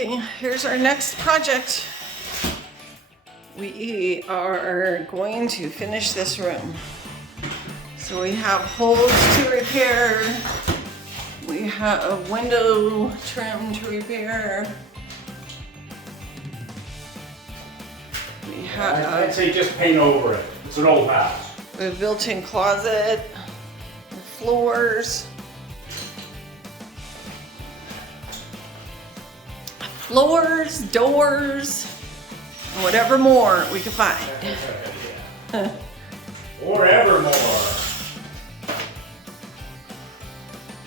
Okay, here's our next project. We are going to finish this room. So we have holes to repair. We have a window trim to repair. We have I'd say just paint over it. It's an old house. a built-in closet, the floors. Floors, doors, and whatever more we can find. Or evermore.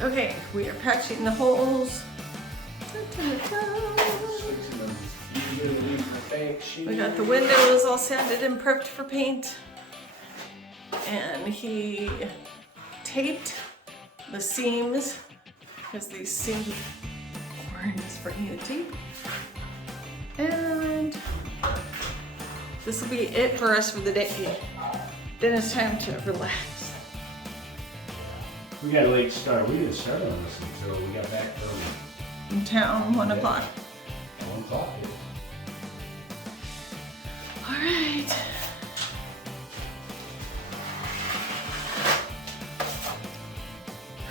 Okay, we are patching the holes. We got the windows all sanded and prepped for paint. And he taped the seams because these seams weren't as for needed tape. And this will be it for us for the day. Then it's time to relax. We got a late start. We didn't start on this until we got back from In town, 1 o'clock. 1 o'clock. All right.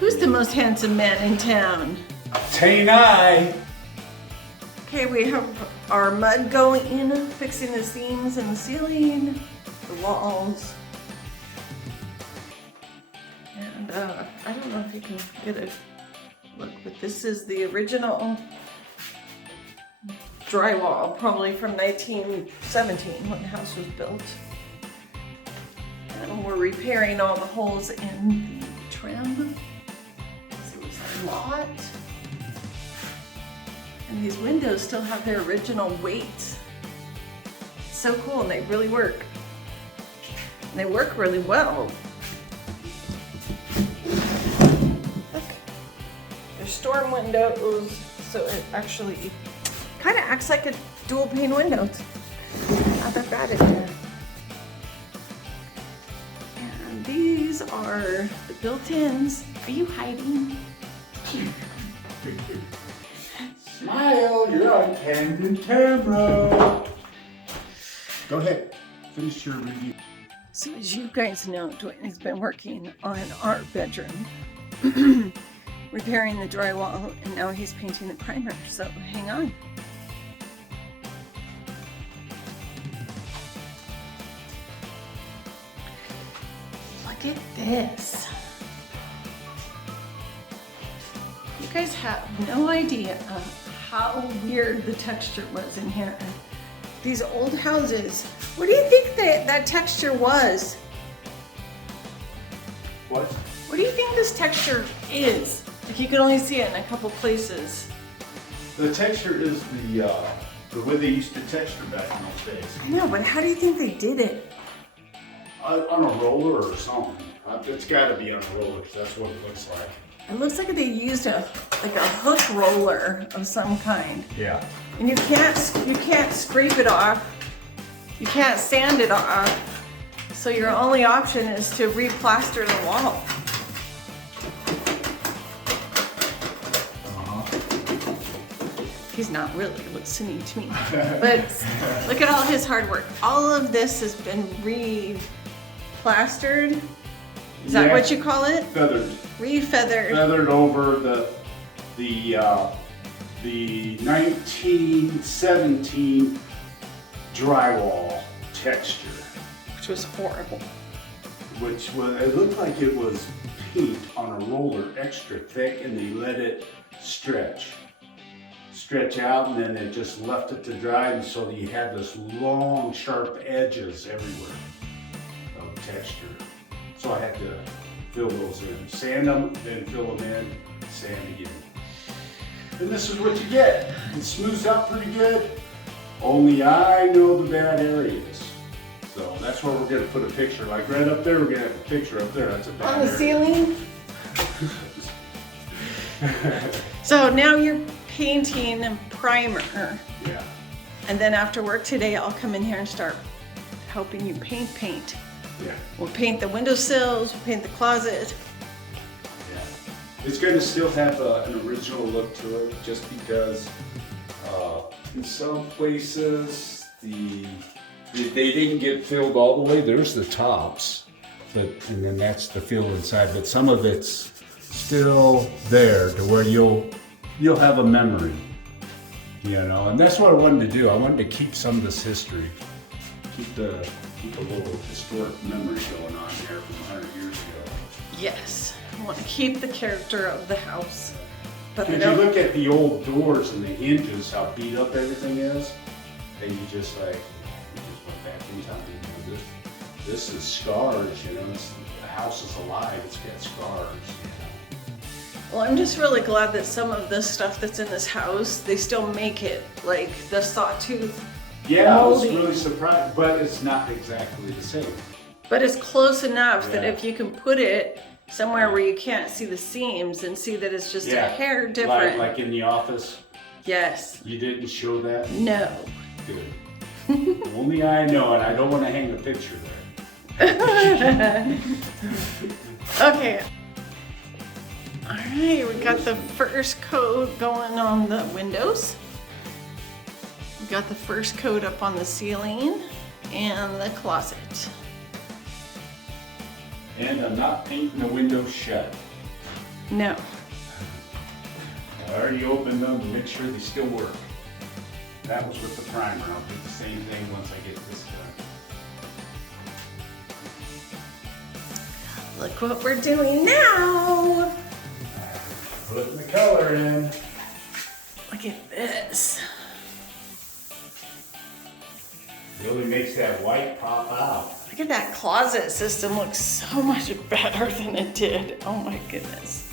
Who's the most handsome man in town? Tay-Nye. Okay, we have our mud going in, fixing the seams in the ceiling, the walls. And I don't know if you can get a look, but this is the original drywall, probably from 1917 when the house was built. And we're repairing all the holes in the trim. This was a lot. And these windows still have their original weight. It's so cool, and they really work. And they work really well. Look, they're storm windows, so it actually kind of acts like a dual pane window. Not that bad in there. And these are the built-ins. Are you hiding? Smile, you're on candid camera. Go ahead, finish your review. So as you guys know, Dwayne's been working on our bedroom, repairing the drywall, and now he's painting the primer, so hang on. Look at this. You guys have no idea how weird the texture was in here. These old houses, what do you think that texture was? What? What do you think this texture is? Like you can only see it in a couple places. The texture is the way they used to texture back in those days. I know, but how do you think they did it? On a roller or something. It's got to be on a roller because that's what it looks like. It looks like they used a hook roller of some kind. Yeah. And you can't scrape it off. You can't sand it off. So your only option is to re-plaster the wall. He's not really listening to me. But look at all his hard work. All of this has been re-plastered. Is that what you call it? Feathered. Re-feathered. Feathered over the 1917 drywall texture. Which was horrible. Which was, it looked like it was paint on a roller extra thick, and they let it stretch out, and then it just left it to dry, and so you had this long sharp edges everywhere of texture. So I had to fill those in, sand them, then fill them in, sand again. And this is what you get. It smooths out pretty good, only I know the bad areas. So that's where we're gonna put a picture. Like right up there, we're gonna have a picture up there. That's a bad On the area. ceiling? So now you're painting and primer. Yeah. And then after work today, I'll come in here and start helping you paint. Yeah. We'll paint the windowsills, we'll paint the closet. Yeah. It's going to still have an original look to it, just because In some places, they didn't get filled all the way. There's the tops, and then that's the fill inside. But some of it's still there to where you'll have a memory, And that's what I wanted to do. I wanted to keep some of this history, keep a little historic memory going on here from 100 years ago. Yes, I want to keep the character of the house. But If you look at the old doors and the hinges, how beat up everything is, then you just went back in time. This is scars, the house is alive, it's got scars. Well, I'm just really glad that some of this stuff that's in this house, they still make it, like the sawtooth. Yeah, I was molding. really surprised, but it's not exactly the same. But it's close enough that Yeah. if you can put it somewhere where you can't see the seams and see that it's just a hair different. Like in the office, Yes. you didn't show that? No. Good. Only I know, and I don't want to hang a picture there. Okay. All right, we got the first coat going on the windows. We got the first coat up on the ceiling and the closet. And I'm not painting the windows shut. No. I already opened them to make sure they still work. That was with the primer. I'll do the same thing once I get this done. Look what we're doing now. Putting the color in. Look at this. Really makes that white pop out. Look at that closet system. Looks so much better than it did. Oh my goodness.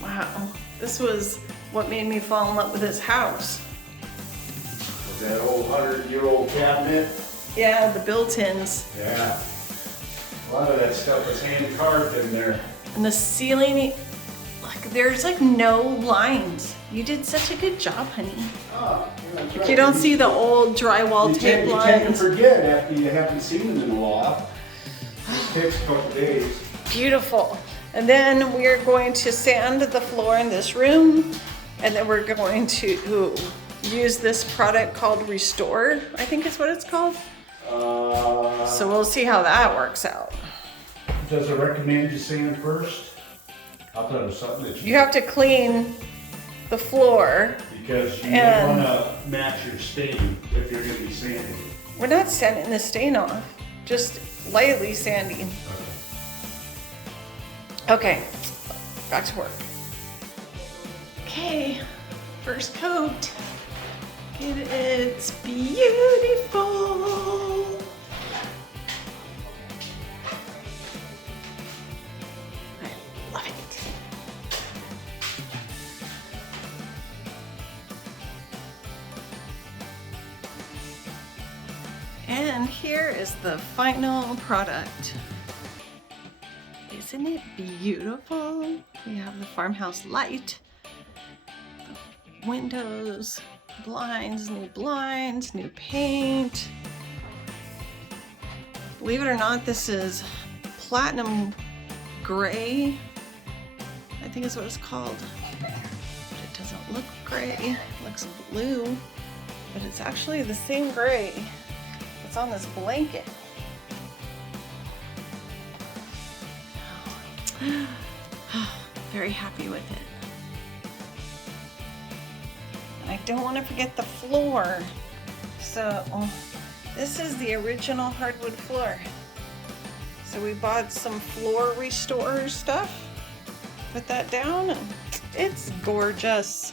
Wow. This was what made me fall in love with this house. With that old 100-year-old cabinet. Yeah, the built-ins. Yeah. A lot of that stuff was hand carved in there. And the ceiling, like there's like no lines. You did such a good job, honey. Oh, yeah, that's right. You don't see the old drywall tape You tend to lines. forget after you haven't seen them in a while. It takes a couple days. Beautiful. And then we are going to sand the floor in this room. And then we're going to use this product called Restore, I think is what it's called. So we'll see how that works out. Does it recommend you sand first? I thought it was something that You have to clean the floor. because you And- want to match your stain if you're going to be sanding. We're not sanding the stain off, just lightly sanding. Okay, back to work. Okay, first coat. It's beautiful. I love it. And here is the final product. Isn't it beautiful? We have the farmhouse light, the windows, blinds, new paint. Believe it or not, this is platinum gray. I think is what it's called. But it doesn't look gray, it looks blue, but it's actually the same gray. It's on this blanket. Very happy with it. And I don't want to forget the floor. So this is the original hardwood floor. So we bought some floor restorer stuff. Put that down and it's gorgeous.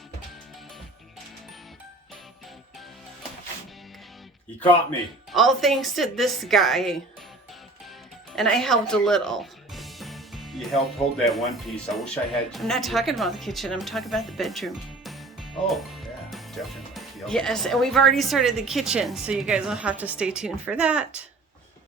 You caught me. All thanks to this guy. And I helped a little. You helped hold that one piece. I wish I had. I'm not talking about the kitchen, I'm talking about the bedroom. Oh, yeah, definitely. Yep. Yes, and we've already started the kitchen, so you guys will have to stay tuned for that.